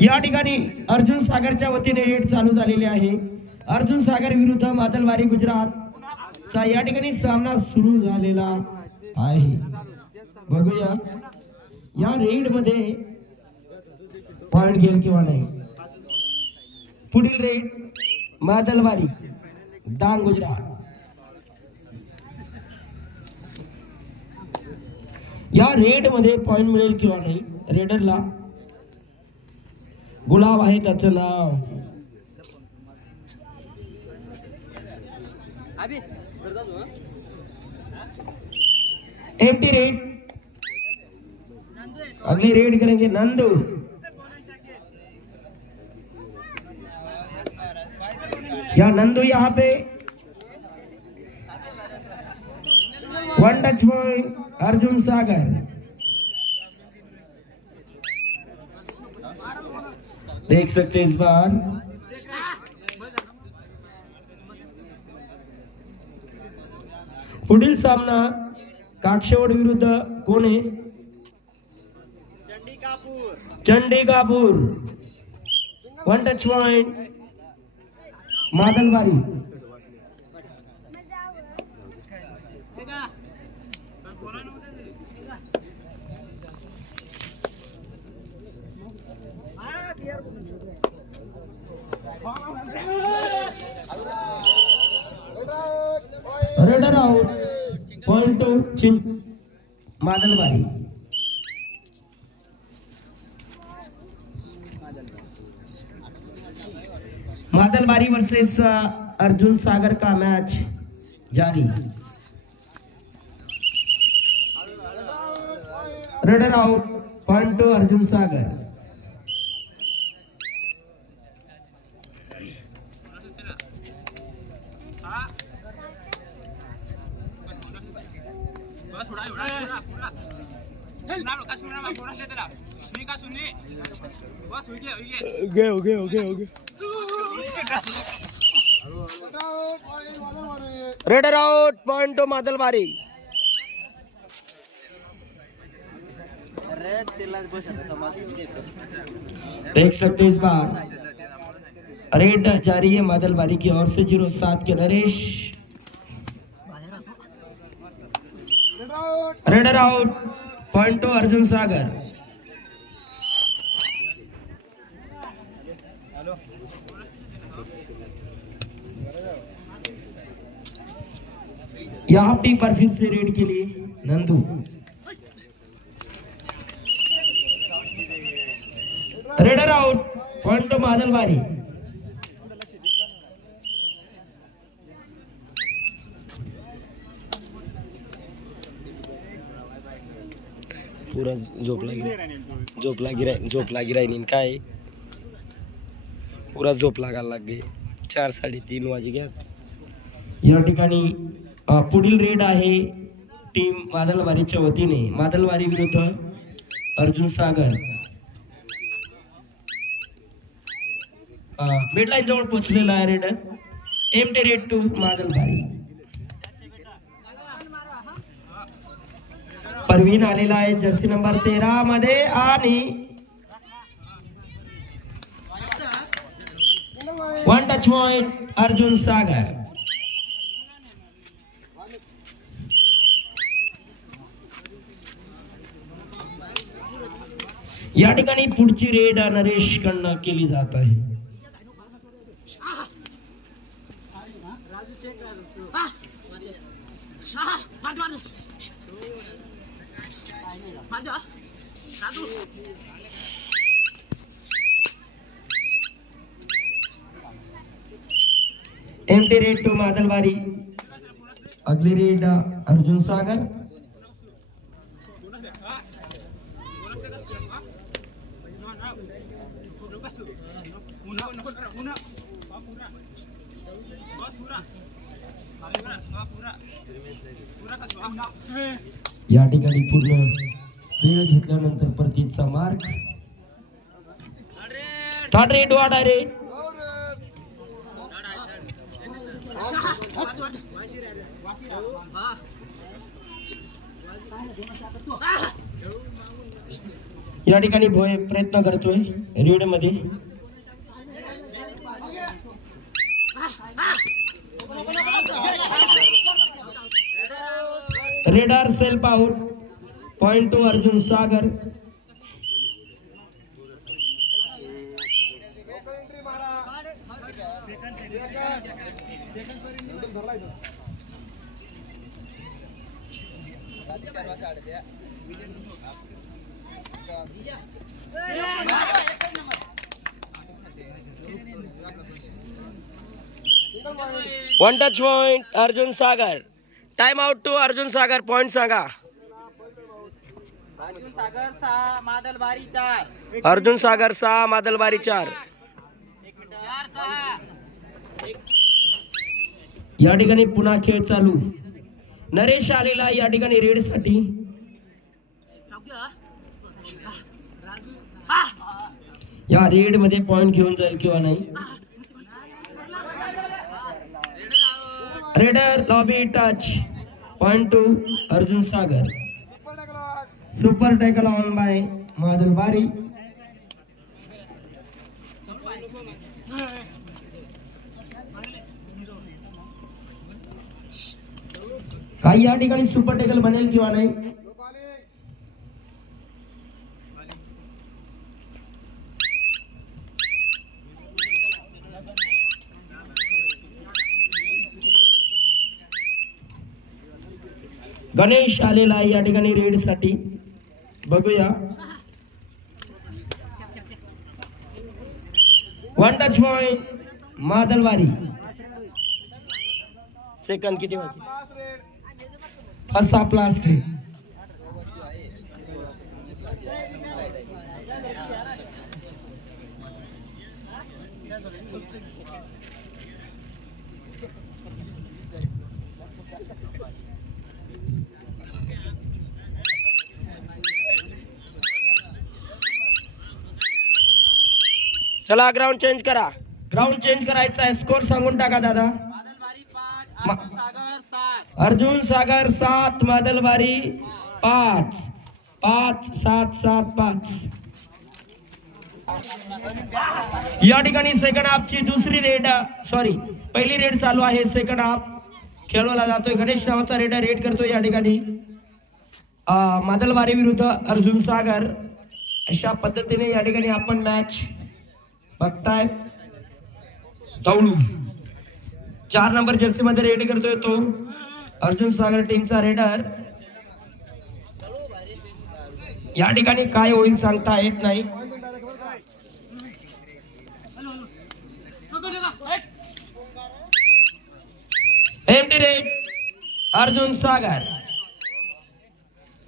या ठिकाणी अर्जुन सागरच्या वतीने रेड चालू झालेली आहे। अर्जुन सागर विरुद्ध मादलवारी गुजरात चा या ठिकाणी सामना सुरू झालेला आहे। बघूया या रेड मध्ये पॉइंट घेईल किंवा नाही। पुढील रेड मादलवारी डांग गुजरात। या रेड मध्ये पॉइंट मिळेल किंवा नाही। रेडरला गुलाब आहे त्याचं नाव। Empty raid. अगली रेड करेंगे नंदू। या नंदू यहाँ पे one touch point Arjun Sagar. देख सकते हैं इस बार पुढील सामना काक्षेवाड विरुद्ध कोण आहे? Chandi Kapur. One touch point Madalwari. Raider out. Point to Madalwari. Madalwari versus Arjun Sagar का मैच जारी। Raider out. Point to Arjun Sagar. Raider out. Point to Madalwari. देख सकते इस बार रेड जारी है मादलवारी की ओर से। 07 के Naresh. Raider out. Point to Arjun Sagar. यहाँ पे पर फिर से रेड के लिए Nandu. Raider out. Point to Madalwari. पूरा झोपला गिराय काय पुरा झोप लागायला लागले। 4 3:30 वाजे घ्या। या ठिकाणी पुढील रेड आहे टीम मादलवारीच्या वतीने। मादलवारी विरुद्ध अर्जुन सागर। मिडलाईन जवळ पोहोचलेला आहे raider. Empty raid to Madalwari. Parveen आलेला आहे जर्सी नंबर 13 मध्ये आणि one touch point Arjun Sagar. या ठिकाणी पुढची रेड नरेश कडनं केली जात आहे। Empty raid to Madalwari. अगली रेड अर्जुन सागर। या ठिकाणी पूर्ण वेळ घेतल्यानंतर प्रतीचा मार्क। थर्ड रेड वाडा रे। या ठिकाणी भोय प्रयत्न करतोय रीड मध्ये. Raider self out. Point to Arjun Sagar. One touch point Arjun Sagar. Time out to Arjun Sagar. Point सांगा. अर्जुन सागर 6 मादलबारी 4. अर्जुन सागर 6 मादलबारी 4. या ठिकाणी पुन्हा खेळ चालू. नरेश आलेला या ठिकाणी रेड साठी. या रेड मध्ये पॉइंट घेऊन जाईल किंवा नाही. Raider lobby touch. Point to Arjun Sagar. Super tackle on by Madalbari. काही या ठिकाणी सुपर टॅकल बनेल किंवा नाही. गणेश आलेला आहे या ठिकाणी रेड साठी. बघूया. One touch point Madalwari. Second किती वाजले. First half last. चला ग्राउंड चेंज करा. ग्राउंड चेंज करायचा आहे. स्कोर सांगून टाका दादा. मादलबारी 5 अर्जुन सागर 7. अर्जुन सागर 7 मादलबारी 5. 5 7 7 5. या ठिकाणी सेकंड हाफची दुसरी रेड पहिली रेड चालू आहे. सेकंड हाफ खेळवला जातोय. गणेश नावाचा रेड करतोय या ठिकाणी मादलबारी विरुद्ध अर्जुन सागर. अशा पद्धतीने या ठिकाणी आपण मॅच बघताय. तवळू 4 नंबर जर्सी मध्ये रेडी करतोय तो अर्जुन सागर टीमचा रेडर. या ठिकाणी काय होईल सांगता येत नाही. एम्प्टी रेड अर्जुन सागर.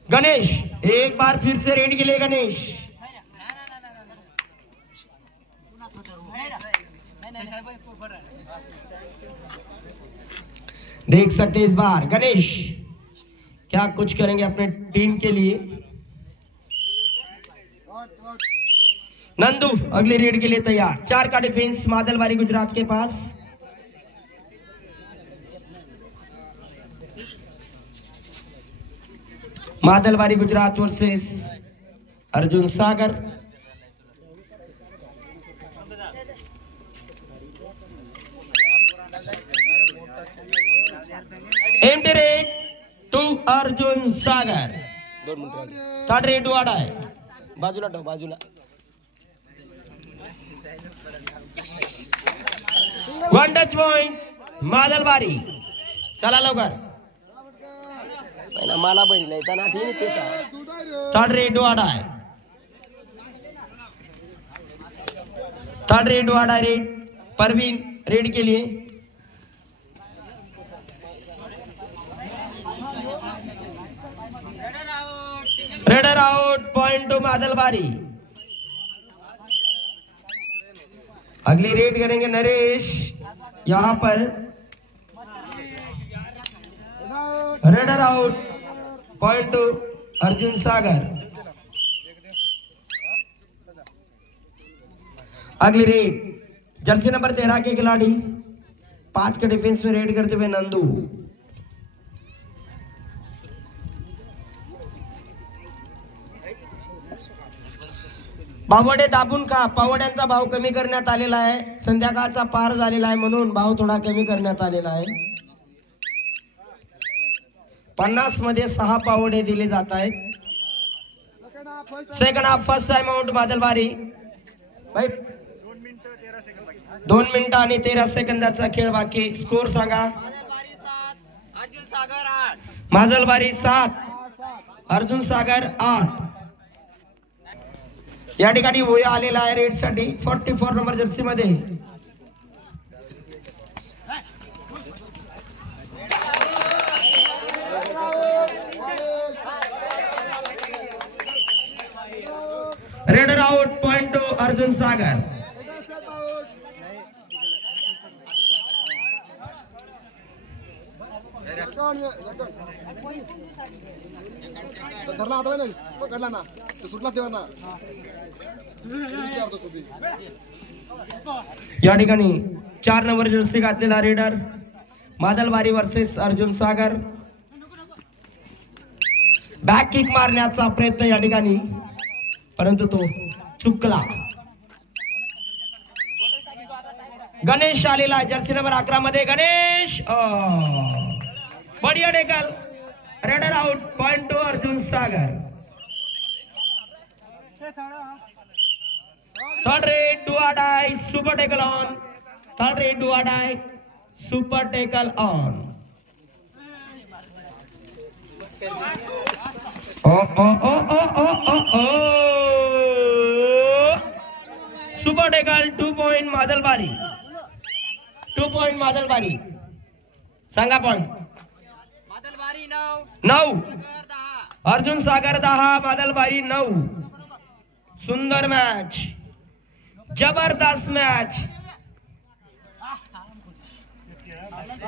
गणेश एक बार फिर से रेड के लिए गणेश. देख सकते इस बार गणेश क्या कुछ करेंगे अपने टीम के लिए. नंदू अगली रेड के लिए तैयार. 4 का डिफेंस मादलबारी गुजरात के पास. Madalbari Gujarat versus Arjun Sagar. Empty raid to Arjun Sagar. 2 minute. Third raid वाडा आहे. बाजूला ठेव बाजूला. One touch point Madalbari. चला लवकर. मला बरी नाही त्यांना ठीक आहे. थर्ड रेड वाडा आहे. थर्ड रेड वाडा रेड. परवीन रेड के लिए. Raider out. Point to Madalbari. अगली रेड करेंगे नरेश यहां पर. Raider out. Point to Arjun Sagar. अगली रेड जर्सी नंबर 13 के खिलाड़ी 5 के डिफेंस में रेड करते हुए नंदू. पावडे दाबून खा. पावड्यांचा भाव कमी करण्यात आलेला आहे. संध्याकाळचा पार झालेला आहे म्हणून भाव थोडा कमी करण्यात आलेला आहे. 50 मध्ये 6 पावडे दिले जात आहेत. Second half first time out Badalwari. 2 मिनिटं आणि 13 सेकंदाचा खेळ बाकी. स्कोर सांगा. मादलबारी 7 अर्जुन सागर 8. माजलबारी 7 अर्जुन सागर 8. या ठिकाणी भोया आलेला आहे रेड साठी 44 नंबर जर्सी मध्ये. Raider out. Point to Arjun Sagar. धरला आता नाही पकडला ना तो सुटला तेव्हा ना. या ठिकाणी 4 नंबर जर्सी घातलेला रेडर मादलबारी वर्सेस अर्जुन सागर. बॅक किक मारण्याचा प्रयत्न या ठिकाणी परंतु तो चुकला. गणेश आलेला जर्सी नंबर 11 मध्ये. गणेश बढिया decal. Raider out. Point to Arjun Sagar. Third red do or die super tackle on. Third red do or die super tackle on. Super tackle 2 point मादलबारी. 2 point मादलबारी. सांगा पॉइंट. मादलबारी 9 9 सागर 10. अर्जुन सागर 10 मादलबारी 9. सुंदर मॅच. जबरदस्त match.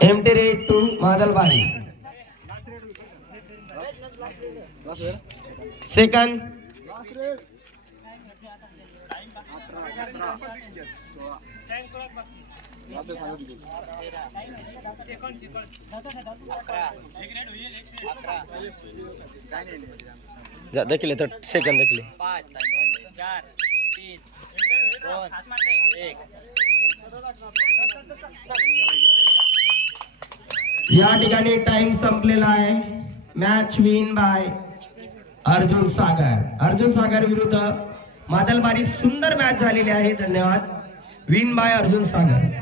Empty raid to Madalbari. Second. देखील तर second देखील 5 4 3 2 1. या ठिकाणी time संपलेला आहे. मॅच विन बाय अर्जुन सागर. अर्जुन सागर विरुद्ध मादलबारी. सुंदर मॅच झालेली आहे. धन्यवाद. विन बाय अर्जुन सागर.